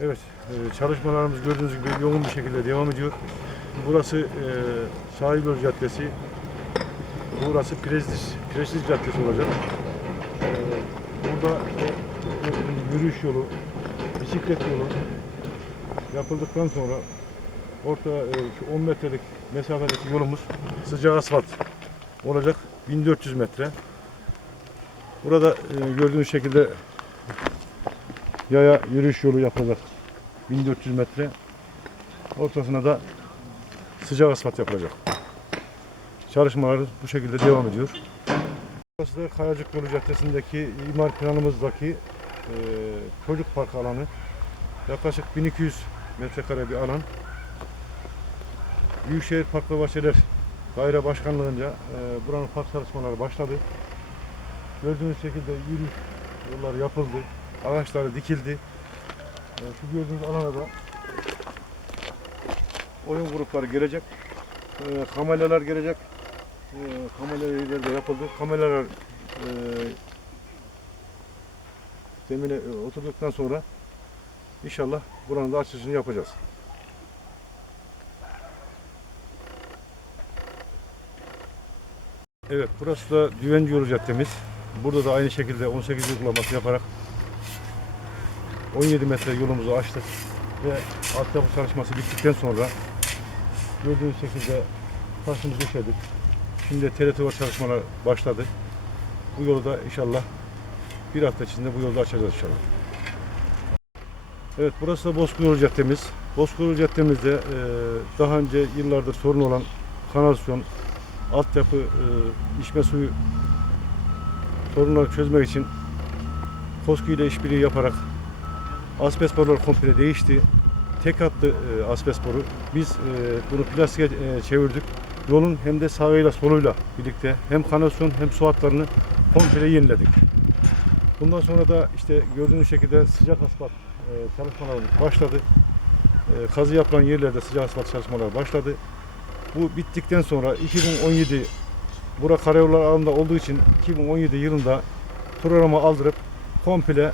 Evet, e, çalışmalarımız gördüğünüz gibi yoğun bir şekilde devam ediyor. Burası e, Sahil Yolu Caddesi. Burası Prezlis, Prezlis Caddesi olacak. E, burada e, yürüyüş yolu, bisiklet yolu yapıldıktan sonra orta e, şu 10 metrelik mesafedeki yolumuz sıcak asfalt olacak. 1400 metre. Burada e, gördüğünüz şekilde yaya yürüyüş yolu yapılacak. 1400 metre. Ortasına da sıcak asfalt yapılacak. Çalışmalar bu şekilde devam ediyor. Burası da Kayacık Yolu Caddesi'ndeki imar planımızdaki e, çocuk park alanı. Yaklaşık 1200 metrekare bir alan. Büyükşehir Park ve Bahçeler Daire Başkanlığı'nca e, buranın park çalışmaları başladı. Gördüğünüz şekilde yürüyüş yolları yapıldı. Ağaçları dikildi. Şu gördüğünüz alana da oyun grupları gelecek. E, kamelyalar gelecek. E, kamelyalar da yapıldı. Kamelyalar e, zemine e, oturduktan sonra inşallah buranın da açılışını yapacağız. Evet burası da Düvenci Yolu Caddemiz. Burada da aynı şekilde 18 uygulaması yaparak 17 metre yolumuzu açtık ve altyapı çalışması bittikten sonra gördüğünüz şekilde taşımızı döşedik. Şimdi TRT çalışmalar başladı. Bu yolu da inşallah bir hafta içinde bu yolu da açacağız inşallah. Evet burası da Bozkır Yolu Caddemiz. Bozkır Yolu Caddemizde e, daha önce yıllardır sorun olan kanalizasyon, altyapı, e, içme suyu sorunları çözmek için KOSKÜ ile işbirliği yaparak asbest borular komple değişti. Tek hatlı e, asbest boru. Biz e, bunu plastiğe e, çevirdik. Yolun hem de sağıyla soluyla birlikte hem kanalizasyon hem su hatlarını komple yeniledik. Bundan sonra da işte gördüğünüz şekilde sıcak asfalt e, çalışmalarımız başladı. E, kazı yapılan yerlerde sıcak asfalt çalışmaları başladı. Bu bittikten sonra 2017 Bura karayollar alanında olduğu için 2017 yılında programa aldırıp komple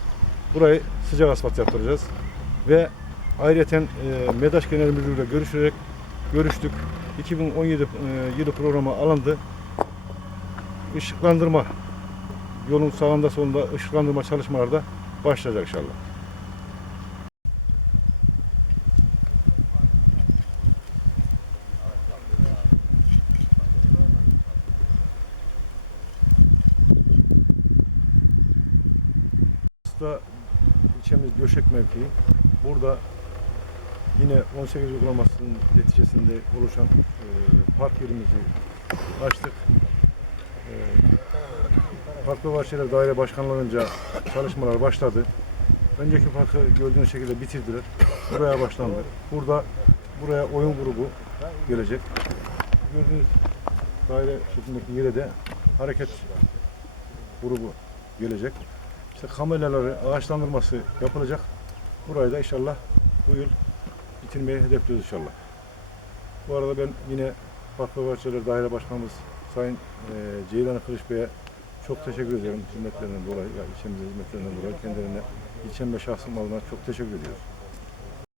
burayı sıcak asfalt yaptıracağız. Ve ayrıyeten e, MEDAŞ Genel Müdürlüğü'yle görüşerek görüştük. 2017 e, yılı programa alındı. Işıklandırma yolun sağında solunda ışıklandırma çalışmaları da başlayacak inşallah. da ilçemiz Göşek mevkii. Burada yine 18 uygulamasının neticesinde oluşan e, park yerimizi açtık. E, Park ve Bahçeler Daire Başkanlığı'nca çalışmalar başladı. Önceki parkı gördüğünüz şekilde bitirdiler. Buraya başlandı. Burada buraya oyun grubu gelecek. Gördüğünüz daire şeklindeki yere de hareket grubu gelecek. İşte kamelyaları, ağaçlandırması yapılacak. Burayı da inşallah bu yıl bitirmeyi hedefliyoruz inşallah. Bu arada ben yine Park ve Bahçeler Daire Başkanımız Sayın e, Ceylan Kılıç Bey'e çok teşekkür ediyorum hizmetlerinden dolayı, ya ilçemizin hizmetlerinden dolayı kendilerine ilçem ve şahsım adına çok teşekkür ediyoruz.